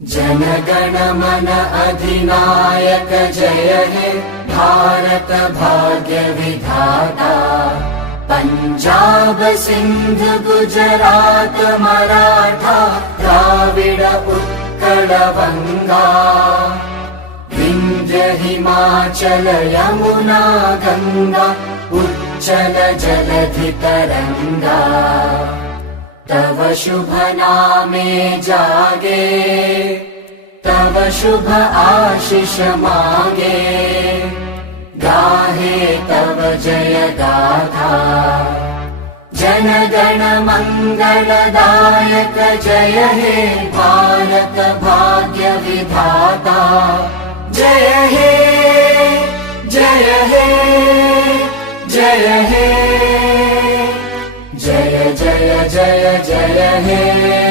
जनगण मन अधिनायक जय हे भारत भाग्य विधाता। पंजाब सिंध गुजरात मराठा द्राविड उत्कल बंगा। विंध्य हिमाचल यमुना गंगा उच्चल जलधि तरंगा। तव शुभ नामे जागे तव शुभ आशीष मागे। गाहे तव जय गाथा जनगण मंगलदायक जय हे भारत भाग्य विधाता। जय हे जय हे जय हे जय जय जय जय हे।